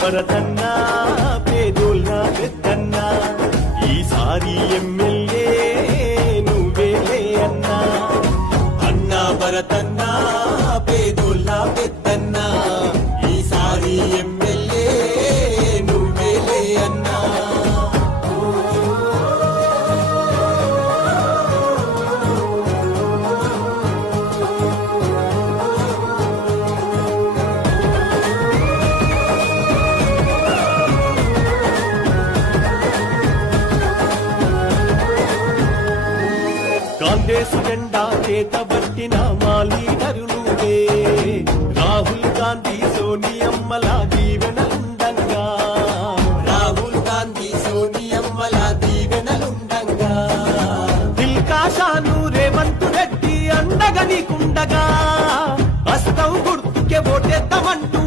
భరతన్నా పేదోళ్ళ పెద్దన్నా ఈసారి ఎమ్మెల్యే నువ్వేలే అన్నా. అన్నా భరతన్నా పేదోళ్ళ పెద్దన్నా ఈసారి ఎమ్మెల్యే నువ్వేలే అన్నా. కాంగ్రెస్ జెండా చేతబట్టిన మా లీడరు నువ్వే. రాహుల్ గాంధీ సోనియమ్మల దీవెనలుండంగా, రాహుల్ గాంధీ సోనియమ్మల దీవెనలుండంగా, దిల్కాషాను రేవంత్ రెడ్డి అండగా నీకుండగా, హస్తం గుర్తుకే ఓటేద్దామంటూ